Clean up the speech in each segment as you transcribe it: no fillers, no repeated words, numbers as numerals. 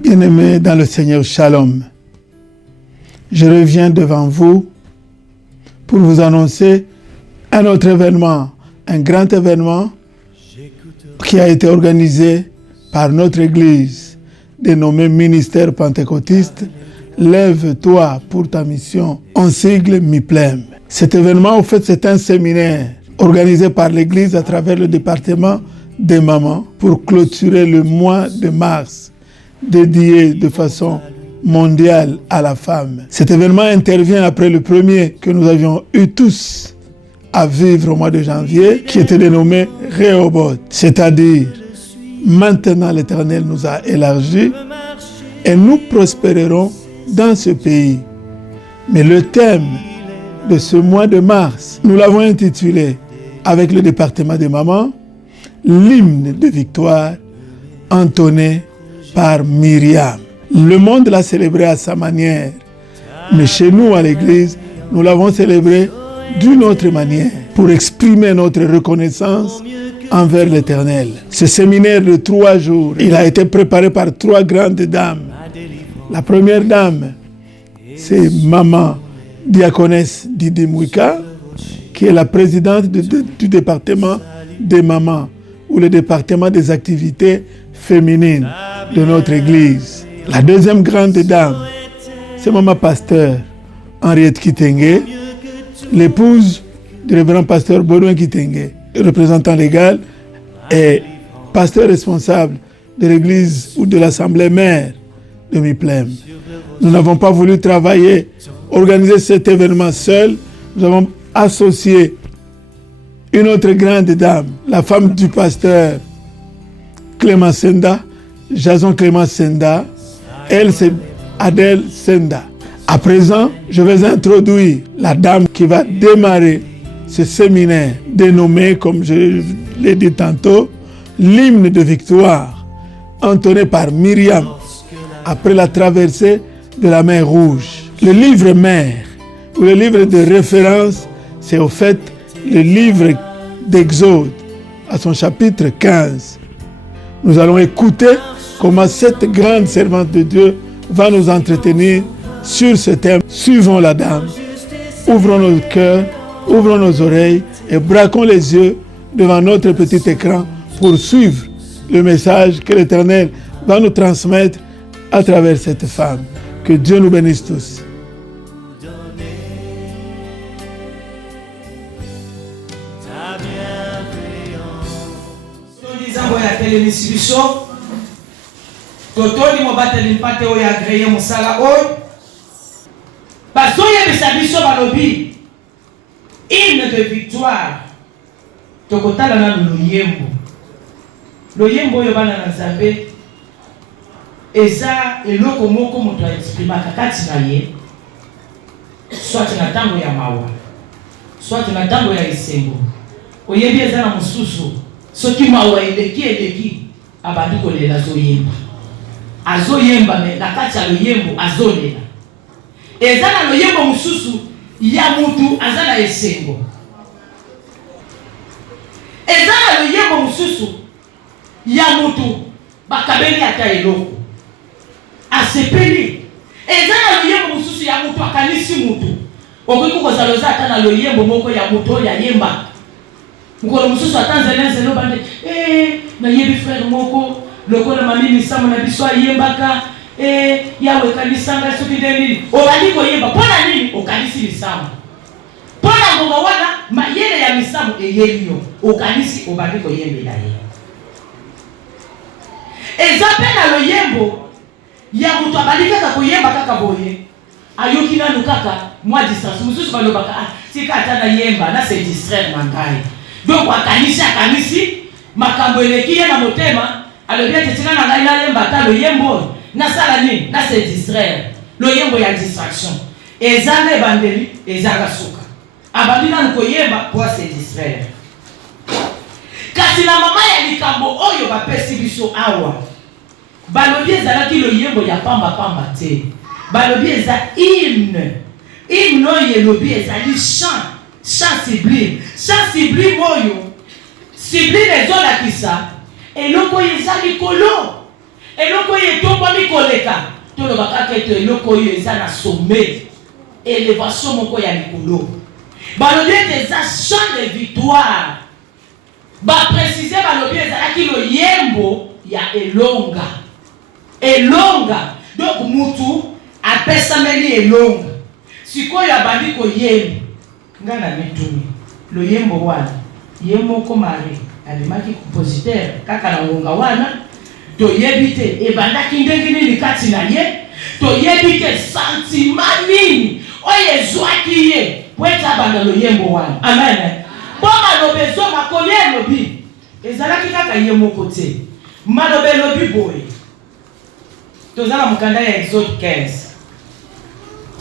Bien-aimés dans le Seigneur, Shalom. Je reviens devant vous pour vous annoncer un autre événement, un grand événement qui a été organisé par notre Église, dénommé Ministère Pentecôtiste. Lève-toi pour ta mission, en sigle MIPLEM. Cet événement, en fait, c'est un séminaire organisé par l'Église à travers le département des mamans pour clôturer le mois de mars, dédié de façon mondiale à la femme. Cet événement intervient après le premier que nous avions eu tous à vivre au mois de janvier, qui était dénommé Rehoboth, c'est-à-dire maintenant l'Éternel nous a élargis et nous prospérerons dans ce pays. Mais le thème de ce mois de mars, nous l'avons intitulé avec le département des mamans, l'hymne de victoire entonné par Myriam. Le monde l'a célébré à sa manière, mais chez nous à l'église, nous l'avons célébré d'une autre manière pour exprimer notre reconnaissance envers l'Éternel. Ce séminaire de 3 jours, il a été préparé par 3 grandes dames. La première dame, c'est Maman Diaconesse Didi Mouika, qui est la présidente du département des mamans, ou le département des activités féminines de notre église. La deuxième grande dame, c'est Maman Pasteur Henriette Kitenge, l'épouse du révérend pasteur Baudouin Kitenge, représentant légal et pasteur responsable de l'église ou de l'assemblée mère de MIPLEM. Nous n'avons pas voulu organiser cet événement seul. Nous avons associé une autre grande dame, la femme du pasteur Clément Senda, Jason Clément Senda. Elle, c'est Adèle Senda. À présent, je vais introduire la dame qui va démarrer ce séminaire dénommé, comme je l'ai dit tantôt, l'hymne de victoire, entonné par Myriam après la traversée de la mer Rouge. Le livre mère, ou le livre de référence, c'est au fait le livre d'Exode, à son chapitre 15. Nous allons écouter comment cette grande servante de Dieu va nous entretenir sur ce thème. Suivons la dame, ouvrons nos cœurs, ouvrons nos oreilles et braquons les yeux devant notre petit écran pour suivre le message que l'Éternel va nous transmettre à travers cette femme. Que Dieu nous bénisse tous. Totoni mobateli mpate oyo agreye musala oyo basoye bisabiso balobi hymne de victoire tokotala na loyembo oyo bana na Nzambe eza eloko moko moto exprimaka kati na ye soit na tango ya mawa soit na tango ya esengo oyebi eza na mususu soki mawa eleki abandi kolela zoyemba azoyemba me na kati ya loyembo azolela eza na loyembo mususu ya mutu aza na esengo eza na loyembo mususu ya mutu bakabeli ata eloko asepeli eza na loyembo mususu ya mutu akanisi mutu okoki kozaloza ata na loyembo moko ya mutu oyo ayemba mukolo mususu atanzelenzelo bande nayebi frère moko lokola mami misamu na biso ayembaka yawe kanisanga soki nde nini obandi koyemba mpona nini okanisi misamu mpona ngonga wana mayele ya misamu eyebi yo okanisi obandi koyembela ye eza mpe na loyembo ya mutu abandi kaka koyemba kaka boye ayoki nanu kaka mwa distance mususu balobaka tika ata na yemba na se distraire na ngai donc akanisi makambo eleki ye na motema alobi ete tika na ngai nayemba ata loyembo nasala nini na se distraire loyembo ya distraction eza na ebandeli ezaka suka abandi nanu koyemba po se distraire kasi na mama ya likambo oyo bapesi biso awa balobi ezalaki loyembo ya pamba te balobi eza hymne oyo elobi ezali chant sublime oyo sublime ezolakisa eloko oyo eza likolo eloko oyo etombwami koleka koleka tolobaka ke eloko oyo eza na sommet élévation moko ya likolo balobi ete eza champ de victoire baprécise balobi ezalaki loyembo ya elonga donc mutu apesameli elonga sikoyo abandi koyemba nga na mituni loyembo wana ye moko mari alimaki compositeur kaka na ngonga wana toyebi te ebandaki ndenge nini kati na ye toyebi te sentiment nini oyo ezwaki ye po ete abanda loyembo wana amen mpo maloba ezo makoli elobi ezalaki kaka ye moko te maloba elobi boye toza na mokanda ya Exode 15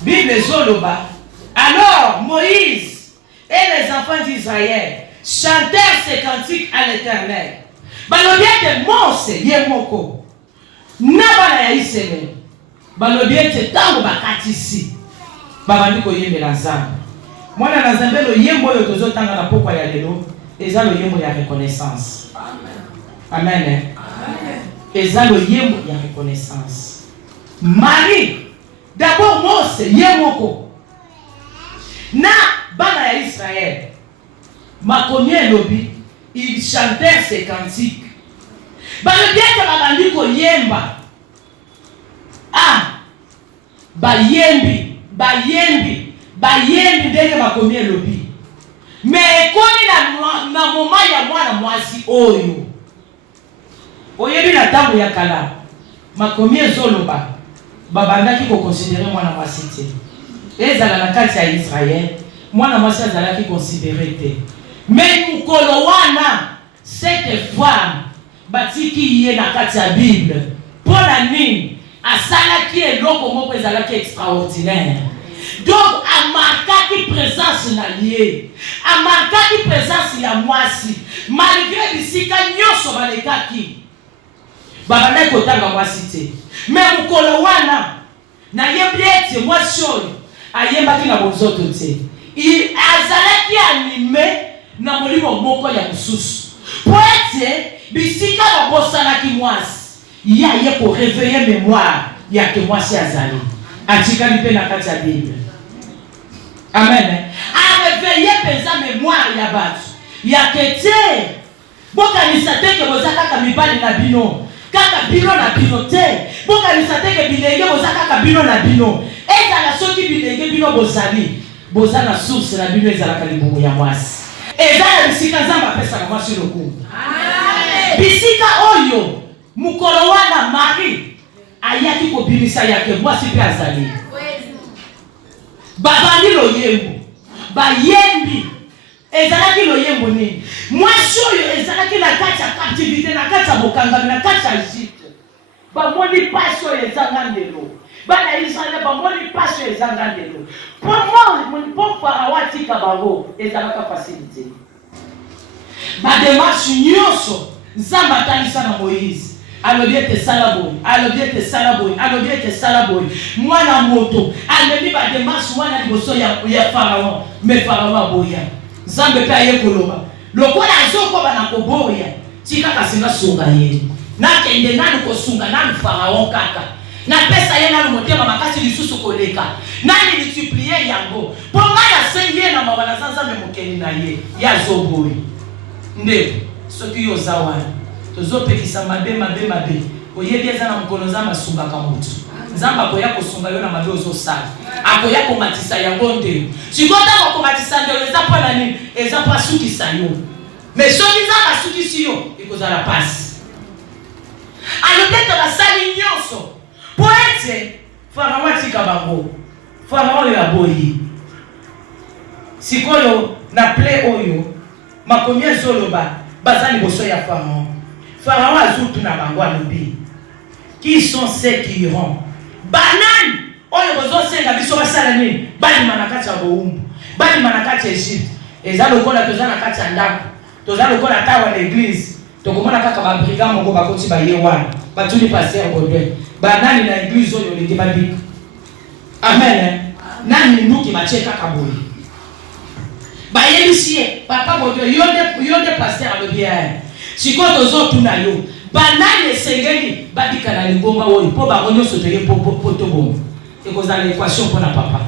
Bible ezoloba alors Moïse et les enfants d'Israël chantèrent ces cantiques à l'Éternel. Balobi ete Mose ye moko na bana ya Israël balobi ete tango bakatisi babandi koyembela Nzambe. Mwana na Nzambe loyembo oyo tozotanga na pokwa ya lelo eza loyembo ya reconnaissance. Amen. Amen. Eza loyembo ya reconnaissance. Marie d'abord Mose ye moko na bana ya Israël makomi elobi ils chantèrent ces cantiques balobi ete babandi koyemba bayembi ndenge makomi elobi mais ekomi na moma ya mwana mwasi oyo oyebi na ntango ya kala makomi ezoloba babandaki koconsidere mwana mwasi te ezala na kati ya Israël mwana mwasi azalaki considéré te mais mukolo wana cette femme batiki ye na kati ya Bible mpona nini asalaki eloko moko ezalaki extraordinaire donc amarkaki présence na ye amarkaki présence ya mwasi malgré bisika nyonso balekaki babandaki kotanga mwasi te mais mukolo wana nayebi ete mwasi oyo ayembaki na bonzoto te azalaki anime na molimo moko ya mosusu po ete bisika babosanaki mwasi ye aye koreveille mémoire yake mwasi azali atikali mpe na kati ya Bible. Amen. Areveille mpenza mémoire ya bato yake te bokanisa teke boza kaka mibali na bino kaka bino na bino te bokanisa teke bilenge boza kaka bino na bino ezala soki bilenge bino bozali boza na source na bino ezalaka libongo ya mwasi ezala bisika Nzambe apesaka mwasi lokumu. Bisika oyo mukolo wana Marie ayaki kobimisa yake mwasi mpe azali babandi loyembo bayembi ezalaki loyembo nini mwasi oyo ezalaki na kati ya captivité na kati ya bokangami na kati ya Egypte bamoni pasi oyo ezanga ndelo bana Israël bamoni pasi oyo ezanga ndelo po Farao atika bango ezalaka facilité bademarshe nyonso Nzambe atalisa na Moïse alobi ete sala boye mwana moto amemi bademarshe wana liboso ya Farao me Farao aboya Nzambe mpe aye koloba lokola azokoba na koboya tika kasinga sunga ye nakende nani kosunga nani Farao kaka napesa ye nani motema makasi lisusu koleka nani lituplie yango po ngai asengi ye na mabala Nzambe mokeli na ye yazoboye nde soki yo zawana tozopekisa mabe oyebi eza na mkono Nzambe asungaka mutu Nzambe akoya kosunga yo na mabe ozosala akoya komatisa yango ndelo sikota komatisa ndelo eza mpona nini eza mpo asukisa yo mais soki Nzambe asukisi yo ekozala pasi alobete basali nyonso po ete Farao atika bango Farao oyo aboyi sikoyo na ple oyo makomi ezoloba baza liboso ya Farao azutu na bango alobi qui sont ceux qui iront banani oyo bozosenga biso basala nini balima na kati ya bowumbu balima na kati ya Egypte eza lokola toza na kati ya ndako toza lokola tawa na église tokomona kaka babrigand moko bakoti baye wana batuli paster Baudouin banani na église oyo olenge babika amen nani nuki batie kaka boye bayebisi ye papa Baudouin yo nde paster alobi ya sikoyo tozotuna yo banani esengeli babika na lingomba oyo po bango soto ye poto bon et cause à l'équation pour na papa.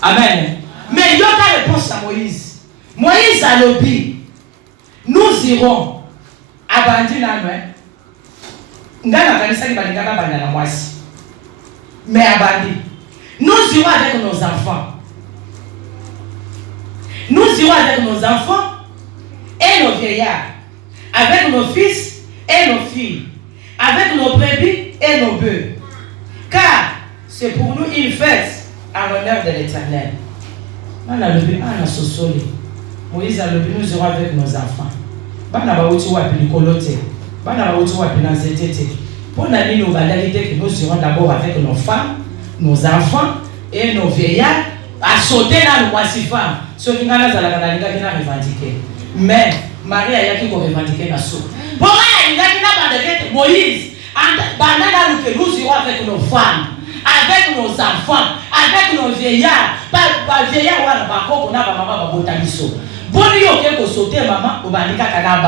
Amen. Mais il y a une réponse à Moïse. Moïse a lobby. Nous irons à Bandina, mais à Bandi. Nous irons avec nos enfants. Nous irons avec nos enfants et nos vieillards, avec nos fils et nos filles, avec nos brebis et nos bœufs. Car c'est pour nous une fête en l'honneur de l'Éternel. Moïse a le but, nous irons avec nos enfants. Nous irons d'abord avec nos femmes, nos enfants et nos vieillards à sauter dans le moissifant. Ce qui n'a pas revendiqué. Mais Marie a dit qu'on revendiquait la soupe. Moïse, nous irons avec nos femmes, avec nos enfants, avec nos vieillards. Pas vieillards, on a maman botaniso. Boni yoke ko sauter maman obandika kana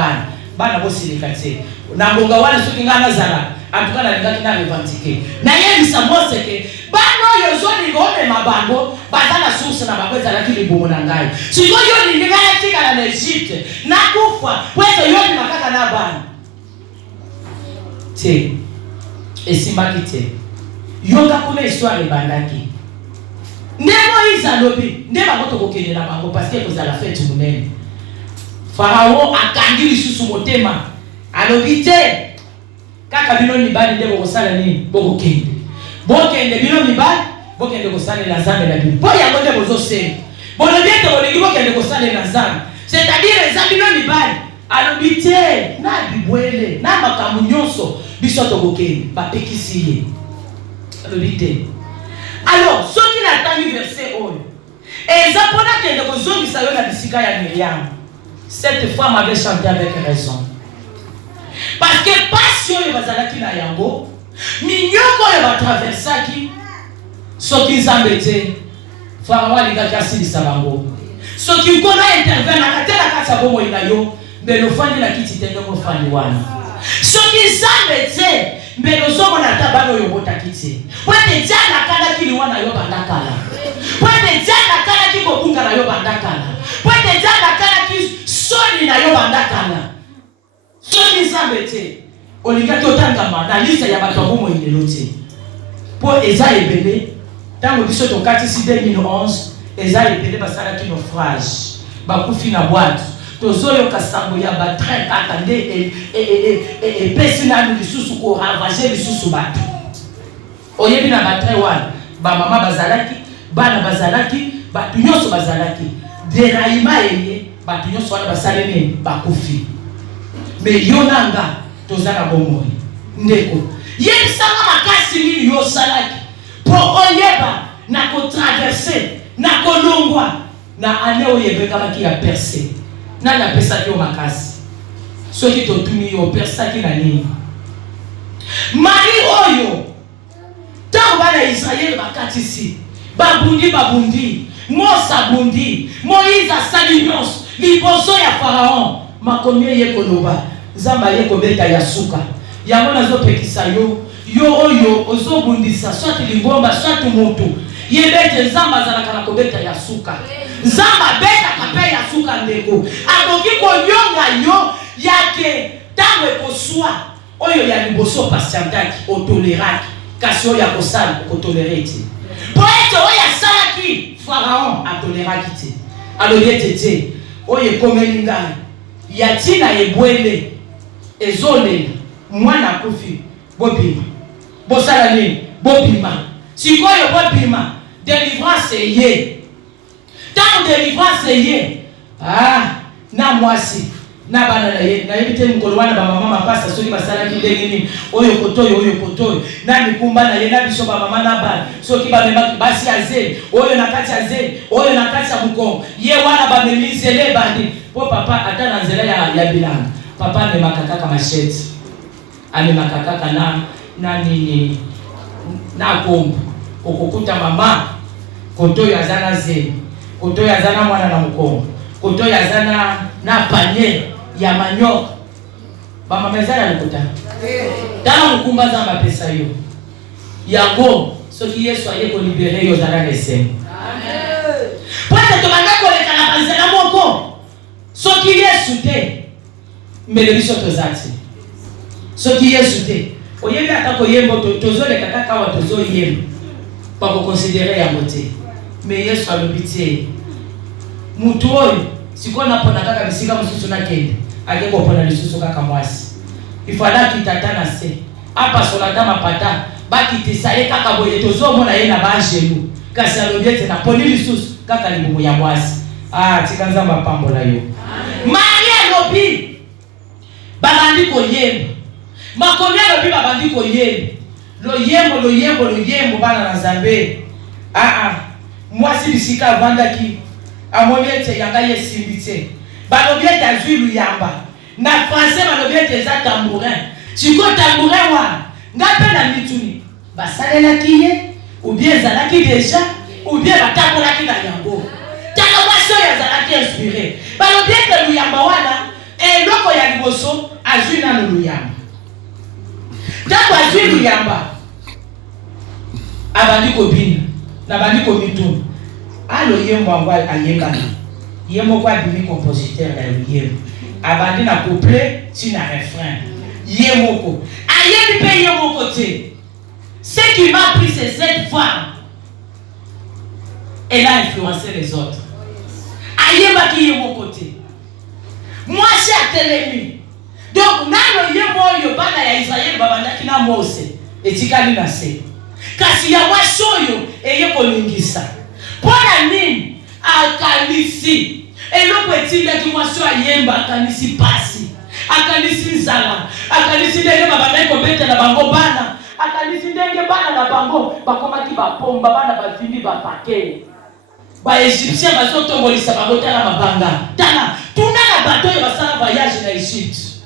bana bosi lekate. Na bonga wana soki ngana zala. Atuka na linga kina revendiquer. Na ye bisamose ke bano yo zoni ngome mabango bazana source na bakweza la kili bomo na ngai. Siko yo ni ngana tika na Egypte. Na kufa wezo yo ni makaka na bana. Te. Esimba kite. Yoga kuna histoire bandaki. Nde Moïse alobi, nde bakoto kokende na bango parce que kozala fête munene. Pharaon akangi lisusu motema. Alobi te. Kaka bino mibali nde bokosala nini? Bokokende. Bokende bino mibali, bokende kosala la zambe la Bible. Po yango nde bozosema. Bolobi te bolingi bokende kosala la zambe. C'est-à-dire les bino mibali. Alobi te na bibwele, na makambo nyonso biso tokokende, bapekisi ye. Alobi te. Alors, ceux qui n'attendent le verset 1, et ils apprenaient que les gens qui savaient la bisika ya Myriam, cette femme avait chanté avec raison. Parce que passion et bazalaki na yango, minyoko et va traverser qui, ceux qui s'embêtaient, Pharaon a dit qu'il y a bango. Ceux qui connaissent intervenir, à la kata bomo inayo, mais le fan de la kiti tendo mo fan wana. Ceux qui s'embêtaient, mais le somo na tabano yo botakiti. Wete jana kana kili wana yo bandakala. Wete jana kana ki kobunga na yo bandakala. Wete jana kana ki soni na yo bandakala. Soni zambete. Olikaki otangama na liste ya bato bomo inelote. Po eza ebele tango biso tokati si 2011 eza ebele basala ki naufrage. Bakufi na boîte. Tozoyo kasango ya batrin katande e pesina ni lisusu ko ravager lisusu bato. Oyebi na batrin wana ba mama bazalaki, bana bazalaki, batu nyonso bazalaki. Deraima eye batu nyonso wana basalene bakufi. Me yonanga tozana bomoi. Ndeko. Yebisanga makasi nini yo salaki. Po oyeba na ko traverser, na ko longwa na ane oyebeka maki ya percer. Nana pesa yo makasi. Ceux qui t'ont tuni yo pesa ki na nini. Marie oyo. Tant bana Israël bakatisi. Babundi. Mosa bundi. Moïse asali nyonso. Liboso ya Pharaon. Makomie ye koloba. Zamba ye kobeta ya suka. Yango nazo pekisa yo. Yo oyo ozobundisa soit lingomba soit moto. Yebete zamba zalaka na kobeta ya suka. Zamba beta kape ya suka ndeko. Akoki konyonga yo yake tango ekoswa. Oyo ya liboso patientaki otoleraki. Kasi oyo ya kosala okotolereti. Poete oyo asalaki Pharaon atoleraki te. Aloyete te. Oyo ekomeli ngai. Yatina ebwele. Ezole. Mwana kufi. Bobima. Bosala nini? Bobima. Sikoyo bobima. Délivrance ye. Tant délivrance ye. Na mwasi. Na bana na ye. Na yebite mkolwana ba mama mapasa soki basala ki ndengini. Oyo kotoyo. Na mikumba na ye na biso ba mama na bana. Soki ba mema basi azeli. Oyo na kati azeli. Oyo na kati ya mukongo. Ye wana ba memizele bandi. Po papa ata na nzela ya bilanga. Papa ne makaka machete. Ame makaka na nini. Na kombo. Okokuta mama kotoyo azana zeli. Kotoyo azana mwana na mukongo. Kotoyo azana na panier ya manioc. Ba mama ezala lokuta. Dans le combat dans ma pesa yo. Yango, ce qui est soyez qu'on libéré yo dans la recette. Amen. Pour que tu m'as collé à la base de mon corps. Ce qui est soudé, mais le bichot aux actes. Ce qui est soudé. Au lieu d'attendre que yembo tozo le kaka kawa tozo yembo. Pas vous considérer la beauté. Mais il soit le bité. Mutuoy, si qu'on a pas kaka bisika mususu na kende. Ake ko pona lisusu kaka mwasi. Il fallait qu'il t'attende assez. Apa sur la dame pata, ba kiti saye kaka boye tozo mona ye na ba ngelu. Kasi alobiete na poni lisusu kaka libumu ya mwasi. Ah, tikanza mapambo la yo. Maria lobi. Babandi ko yembo. Makomia lobi babandi ko yembo. Lo yembo bana na Nzambe. Mwasi bisika vandaki. Amobiete yanga yesimbite. Balobiete azui luyamba. Na français balobiete za tambourin. Siko tambourin wa. Ngape na mituni. Basalela kiye ou bien zalaki déjà ou bien batakola ki na yango. Tala waso ya zalaki inspiré. Balobiete luyamba wana eloko ya liboso azui na luyamba. Tako azui luyamba. Abandi ko bina. Na bandi ko mituni. Alo yembo angwa ayemba. Yembo kwa bimi compositeur na yembo. Abandi na couplet, si na refrain. Yemoko. Ayembi pe yemoko te. Ce qui m'a pris, c'est cette femme. Elle a influencé les autres. Ayemba ki yemoko te. Moi, j'ai télémi. Donc, nano yembo yo bana ya Israël babanda kina Mose. Etikali na se. Kasi ya washoyo eyeko lingisa. Pona nini akanisi. Eloko etinga ki washo ayemba akanisi pasi. Akanisi nzala. Akanisi ndenge babanda ko betela bango bana. Akanisi ndenge bana na bango bakoma ki bapomba bana bavimbi bapake. Ba Égyptien bazotombolisa bango tala mabanga. Tala tuna na bato yo basala voyage na Égypte.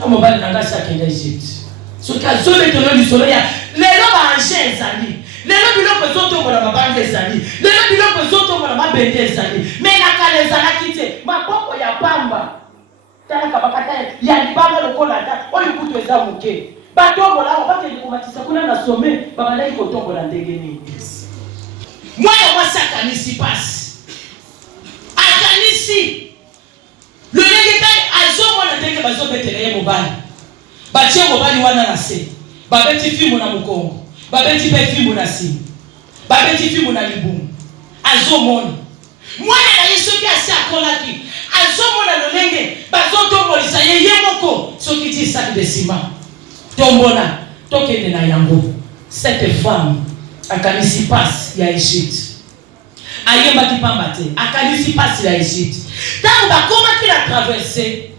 Kama bali na ngasa kenda Égypte. Soki azobetelo lisolo ya lelo ba ange ezali. Lelo biloko ezotombola mabanga ezali. Lelo biloko ezotombola mabende ezali. Mais na kala ezalaki te maboko ya pamba. Tala kabakata ya libanga lokola ta oyo kutu eza moke. Batombola bakende komatisa kuna na sommet babandaki kotombola ndenge nini. Mwana mwasi akanisi pasi. Akanisi. Le ndenge azomona ndenge bazobetela ye mobali. Batie mobali wana na se. Babeti fimu na mukongo. Babeti pe fimu na simu. Babeti fimu na libumu. Azomona. Mwana na Yesu ki asakolaki. Azomona lolenge bazotombolisa ye yemoko soki ti sac de ciment. Tombona tokende na yango. Cette femme akanisi pasi ya Égypte. Ayemba ki pamba te. Akanisi pasi ya Égypte. Tant bakoma ki la traversée.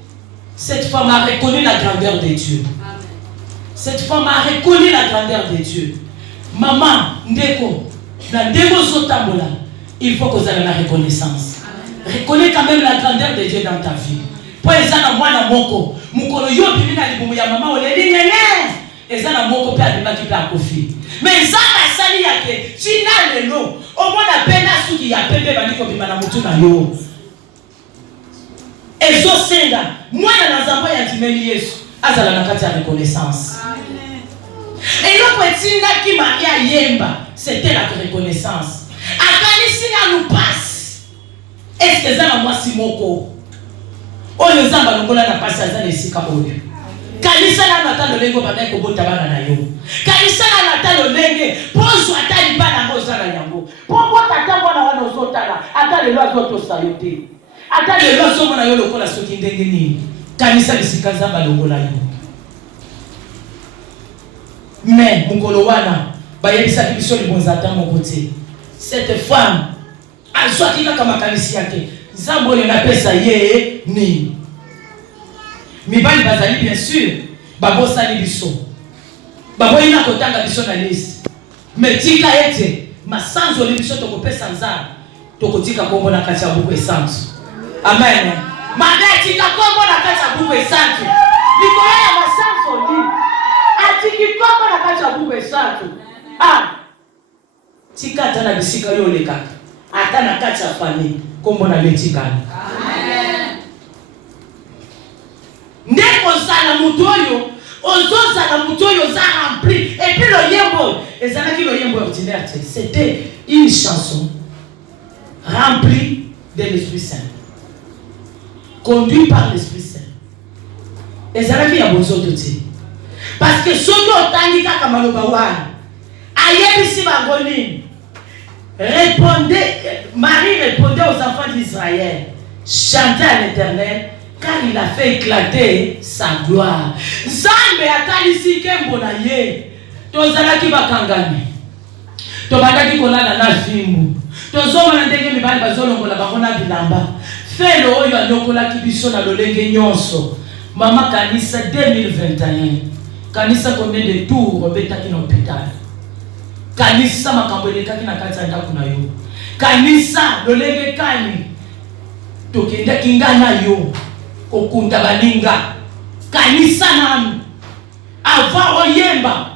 Cette femme a reconnu la grandeur de Dieu. Amen. Cette femme a reconnu la grandeur de Dieu. Maman, ndeko, na ndeko zotambola, il faut que vous ayez la reconnaissance. Amen. Reconnais quand même la grandeur de Dieu dans ta vie. Pour ezana mwana moko, mukolo yo bimina libumu ya mama oleli nene. Ezana moko pe abima ki pe akofi. Mais ezana sali yake, china lelo, au mona pena suki ya pembe bandiko bimana mutu na yo. Ezo senga mwana na nzambe ya timeli Yesu azala na kati ya reconnaissance. Amen. Et l'autre etinga ki Maria yemba, c'était la reconnaissance. Akanisi na lupas. Est-ce que za na mwasi moko? Oyo zamba longola na pasi azana esika oyo. Kanisa na natalo lengo badai ko bota bana na yo. Kanisa na natalo lenge pozo atali bana ngozala yango. Pombo tata mwana wana ozotala atale lo azoto sayote. Ata de lo somo na yo lokola soki ndenge nini kanisa bisika nzamba longola yo. Mais mukolo wana bayebisa biso libonza ta moko te. Cette femme azwaki kaka makanisi yake nzambo oyo na pesa ye nini. Mibali bazali bien sûr babosali biso. Baboyi na kotanga biso na liste. Mais tika ete masanzo le biso tokopesa nzambe tokotika kombo na kati ya buku esanzu. Amen. Madati kakombo na kati ya buku esanzu. Likolo ya masanzo ni atiki kombo na kati ya buku esanzu. Tika tana bisika yo leka. Ata na kati ya famille kombo na betika. Amen. Ndeko sana mutu oyo ozozala mutu oyo oza rempli. Et puis le yembo, ezalaki le yembo ordinaire, c'était une chanson remplie de l'Esprit Saint, conduit par l'Esprit Saint. Ezalaki ya bozoto te. Parce que soki otangi kaka maloba wana, ayebisi bango nini? Marie répondait aux enfants d'Israël, chantez à l'Éternel, car il a fait éclater sa gloire. Zambe atalisi kembo na ye. Tozalaki bakangami. Tobandaki kolala na vimbu. Tozomana ndenge mibali bazolongola bango na bilamba. Felo oyo anokolaki biso na lolenge nyonso. Mama kanisa 2021. Kanisa combien de tours obetaki na hôpital. Kanisa makambo elekaki na kati ya ndako na yo. Kanisa lolenge kani. Tokendaki nga na yo. Okunda baninga. Kanisa nami. Ava oyemba.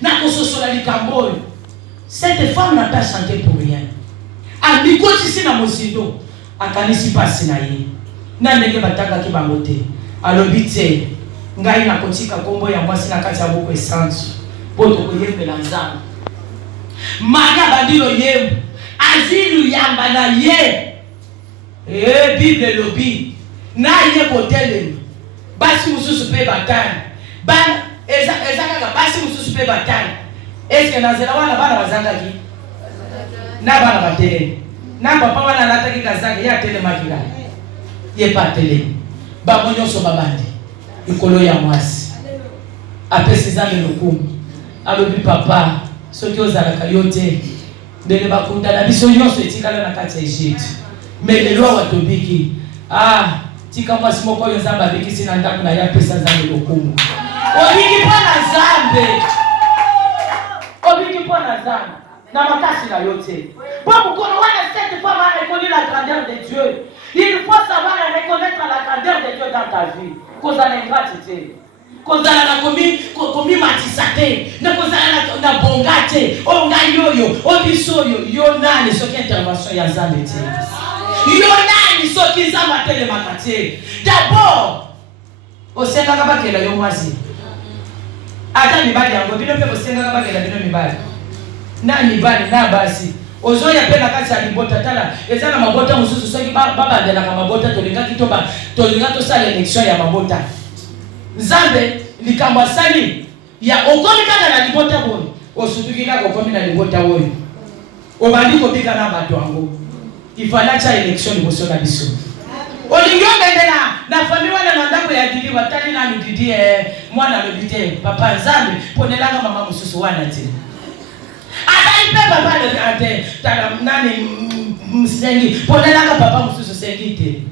Na kososola likambo. Cette femme n'a pas chanté pour rien. Amiko tisi na mosindo. Akanisi pasi na ye. Na ndenge bataka ki bangote. Alobi te. Ngai na kotika kombo ya mwasi na kati ya boko essence. Poto koyembela nzambe. Maria bandilo yembo. Azilu yamba na ye. Bible lobi. Na ye kotele. Basi mususu pe batani. Bana ezaka basi mususu pe batani. Eske nazela wana bana bazangaki? Na bana batele. Na papa wana nataki kazanga ya tele makila. Ye pa tele. Ba monyoso babandi. Ikolo ya mwasi. Apesi zambe lokumu. Alobi papa, soki ozalaka yote. Ndele bakunda na biso nyonso etikala na kati ya Egypte. Melelo watobiki. Tika mwasi moko yo zamba bikisi na ndako na ya pesa zambe lokumu. Obiki pona zambe. Obiki pona zambe. Na makasi na yote. Pour qu'on voit cette femme a reconnu la grandeur de Dieu. Il faut savoir reconnaître la grandeur de Dieu dans ta vie. Cause à l'ingratitude. Cause à la komi matisate. Na cause à la bongate. Onga yoyo. Obisoyo. Yonani soki intervention ya zambe te. Yonani soki zamba tele makate. D'abord. Osenga kabakela yo mwasi. Ata mibali yango bino pe osenga kabakela bino mibali. Na mibali na basi. Ozoya pena kati ya libota tala. Ezana mabota mususu soki baba de la mabota tolingaki toba tolingato sala election ya mabota. Nzambe likambo sali ya okomi kaka na libota boyo. Osutuki kaka okomi na libota boyo. Obandi ko bika na bato ango. Ifala cha election liboso na biso. Olingionga na famille wana na ndako ya didi watali na didi mwana lobite papa Nzambe ponelanga mama mususu wana te. Ataipe papa le ate tala nani msengi ponelanga papa mususu sengite.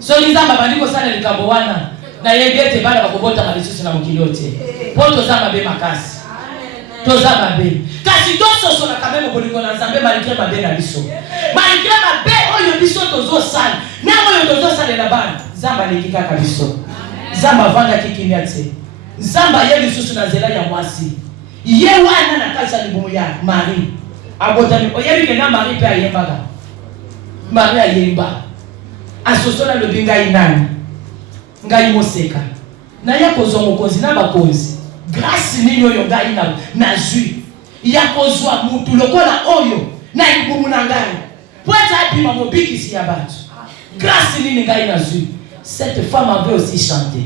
So Nzambe bandiko sala likambo wana na yebete bana bakobota malisusu na mukili yote. Poto zama be makasi. Tozama be. Kasi toso na kamemo bolingo na Nzambe malgré mabe na biso. Malgré mabe oyo biso tozo sala. Na oyo tozo sala na bana. Nzamba lekika ka biso. Nzamba vanda kikimia te. Nzamba ye lisusu na zela ya mwasi. Ye wana na kaza libumu ya Marie. Abotani oyebi ke na Marie pe ayembaga. Marie ayemba. Asosola lobinga inani. Ngai moseka. Na ya kozwa mokonzi na bakonzi. Grâce nini oyo ngai na zui. Ya kozwa mutu lokola oyo na libumu na ngai. Poeta apima mobiki si ya batu. Grâce nini ngai na zui. Cette femme avait aussi chanté.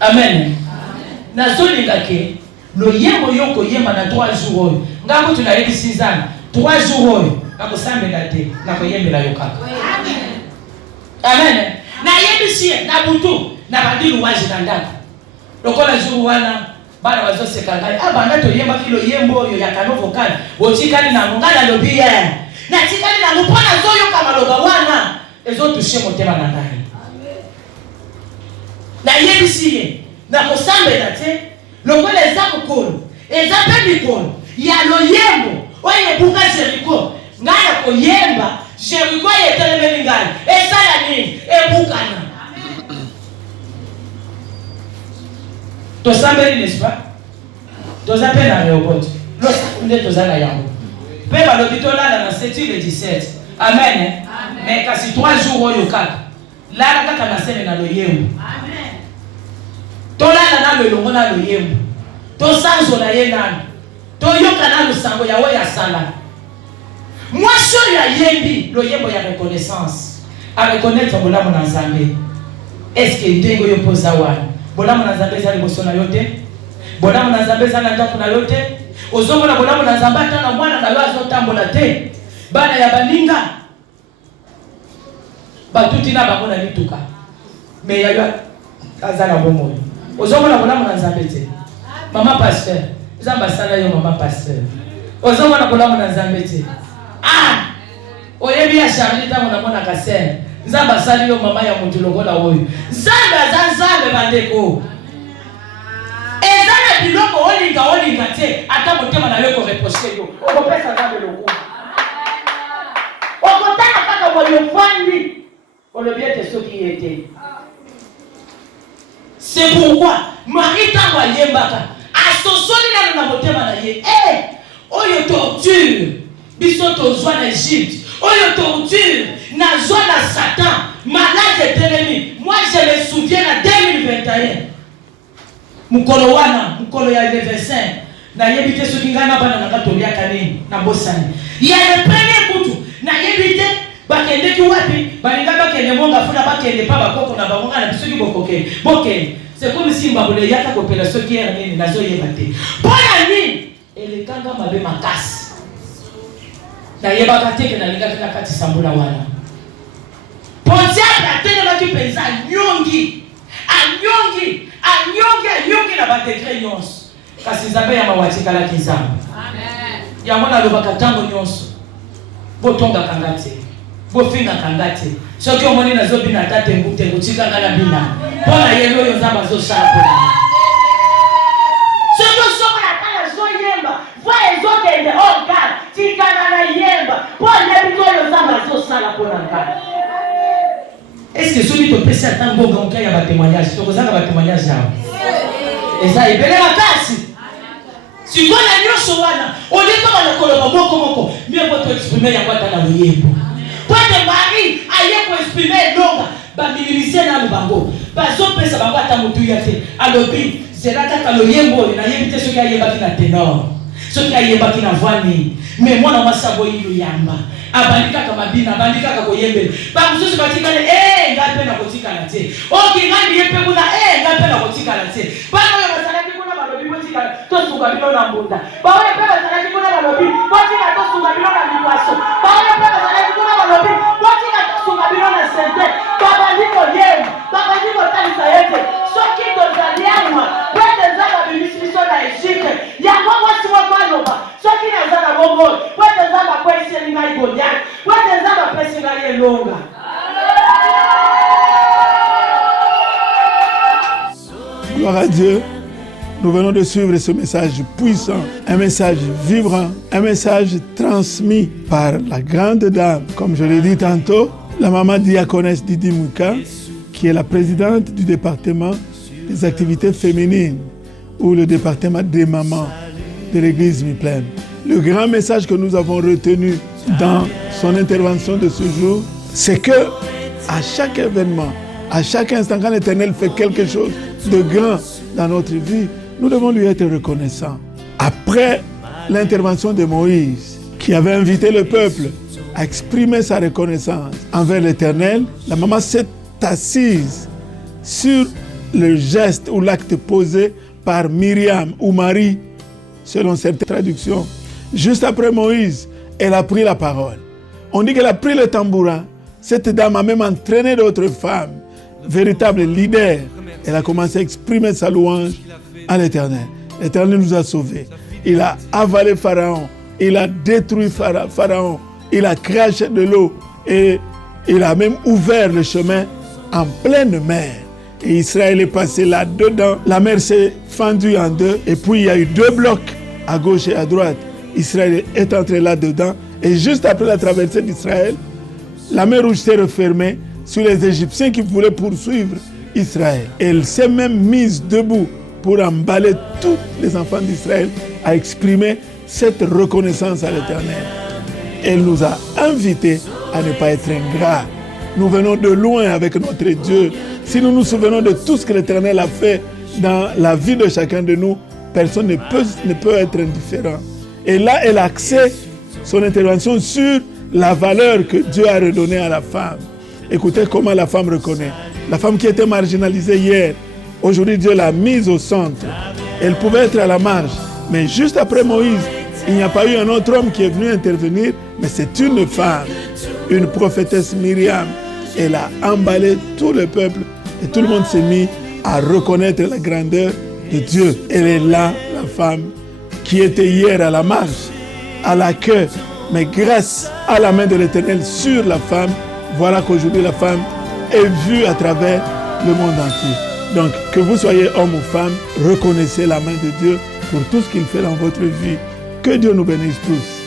Amen. Na zolinga ke lo yemo yoko yema na 3 jours oyo. Ngako tunayebi 6 ans. 3 jours oyo. Ngako sambela te. Ngako yembela yokaka. Amen. Amen. Na yebisi na butu na bandilu waje na ndako. Lokola jour wana bana bazoseka ngai abanda to yemba kilo yembo oyo ya kano vocal otikali na ngala lobi ya na tikali na mpona zoyo kama loba wana ezo toucher motema na ngai. Na yebisi ye na kosambela te lokola eza mukolo eza pe mikolo ya loyembo oye buka Jericho ngala ko yemba Jericho yetelemeli ngai esala nini ebukana. Tosambeli n'est-ce pas? Tozape na reobot. Lorsqu'on est tozala yango. Pe ba lobitola na 7 le 17. Amen. Mais kasi 3 jours oyo kaka. La kaka na sene na loyembo. Amen. tolala na lelongo na loyembo tosanzola ye nani toyoka na lusango yawe ya sala mwasi oyo ayembi loyembo ya reconnaissance areconnaître bolamu na nzambe. Est-ce que ndenge oyo poza wana bolamu na nzambe eza liboso na yo te? Bolamu na nzambe eza na ndako na yo te? Ozomona bolamu na nzambe ata na mwana na yo azotambola te? Bana ya baninga batuti na bango na mituka me ya yo aza na bomoi. Ozomona bolamu na nzambe te? Mama pasteur nzambe asala yo mama pasteur. Ozomona bolamu na nzambe te? Oyebi ya Charlie tango na mwana kasene nzambe asali yo mama ya mutu lokola oyo. Nzambe aza nzambe bandeko. Eza na biloko olinga te ata motema na yo ko reprocher yo. Okopesa nzambe lokumu. Okotaka kaka boyo fandi. Olobi ete soki yete. C'est pourquoi Marie tango ayembaka asosoli na motema na ye. Oyo torture biso tozwa na Egypte. Oyo torture na zwa na Satan malade etelemi. Moi je me souviens en 2021 mukolo wana mukolo ya 25 na yebite soki ngana bana na katolia kanini na bosani ya le premier kutu na yebite bakende ki wapi balinga bakende monga funa bakende pa bakoko na bamonga na bisoki bokoke bokende. C'est comme si mbabule yaka kopela soki ya nini nazo yebate pona nini elekanga mabe makasi na yebaka teke na linga kaka kati sambula wana pontiabre atelemaki penza nyongi na batekre nyonso kasi nzambe ya mawatikalaki nzambe. Yango nalobaka ntango nyonso botongaka nga te bofingaka nga te soki omoni nazobina ata tengu tikanga na bina mpona yeli oyo nzambe azosala mpona soki osokola ata nazoyemba va ezokende okala tikanga na yemba mpo yebi oyo nzambe azosala mpona nga. Est-ce que soki topesi ata ngonga mokai ya batémoignage tokozanga batémoignage yawo eza ebele makasi sikoyo na nyonso wana olikoba na koloba moko mie po toexprime yango ata na loyembo po ete Marie aye koexprime elonga baminimise nano bango bazopesa bango ata motuya te alobi zela kaka loyembo oyo nayebi te soki ayebaki na ténor soki ayebaki na voix nini me mwana mwasi aboyi yamba abandi kaka mabina abandi kaka koyembela bamosusu batikale ngai mpe na kotikala te oki ngai ye mpe kuna ngai mpe na kotikala te bana oyo bazalaki kuna balobi botikala tosunga bino na mbunda baoyo mpe bazalaki kuna balobi botika tosunga bino na mikwaso baoyo mpe bazalaki kuna balobi botika tosunga bino na sente babandi koyemba babandi kotalisa ete soki tozali awa po ete nzambe abimisi biso na Egypte yango mwasi moko aloba soki naza na bongo po ete nzambe akweseli ngai bonyani po ete nzambe apesi ngai elonga. Gloire à Dieu. Nous venons de suivre ce message puissant, un message vibrant, un message transmis par la grande dame, comme je l'ai dit tantôt, la maman diaconesse Didi Mouka, qui est la présidente du département des activités féminines ou le département des mamans de l'église Miplaine. Le grand message que nous avons retenu dans son intervention de ce jour, c'est que à chaque événement, à chaque instant, quand l'Éternel fait quelque chose de grand dans notre vie, nous devons lui être reconnaissants. Après l'intervention de Moïse, qui avait invité le peuple à exprimer sa reconnaissance envers l'Éternel, la maman s'est assise sur le geste ou l'acte posé par Myriam ou Marie, selon certaines traductions. Juste après Moïse, elle a pris la parole. On dit qu'elle a pris le tambourin. Cette dame a même entraîné d'autres femmes, véritables leaders. Elle a commencé à exprimer sa louange à l'Éternel. L'Éternel nous a sauvés. Il a avalé Pharaon. Il a détruit Pharaon. Il a craché de l'eau. Et il a même ouvert le chemin en pleine mer. Et Israël est passé là-dedans. La mer s'est fendue en deux. Et puis il y a eu deux blocs à gauche et à droite. Israël est entré là-dedans. Et juste après la traversée d'Israël, la mer Rouge s'est refermée sur les Égyptiens qui voulaient poursuivre Israël. Elle s'est même mise debout pour emballer tous les enfants d'Israël à exprimer cette reconnaissance à l'Éternel. Elle nous a invités à ne pas être ingrats. Nous venons de loin avec notre Dieu. Si nous nous souvenons de tout ce que l'Éternel a fait, dans la vie de chacun de nous, personne ne peut être indifférent. Et là, elle axait son intervention sur la valeur que Dieu a redonnée à la femme. Écoutez comment la femme reconnaît. La femme qui était marginalisée hier, aujourd'hui Dieu l'a mise au centre. Elle pouvait être à la marge, mais juste après Moïse, il n'y a pas eu un autre homme qui est venu intervenir, mais c'est une femme, une prophétesse Myriam. Elle a emballé tout le peuple et tout le monde s'est mis à reconnaître la grandeur de Dieu. Elle est là, la femme qui était hier à la marge, à la queue, mais grâce à la main de l'Éternel sur la femme, voilà qu'aujourd'hui la femme est vue à travers le monde entier. Donc, que vous soyez homme ou femme, reconnaissez la main de Dieu pour tout ce qu'il fait dans votre vie. Que Dieu nous bénisse tous.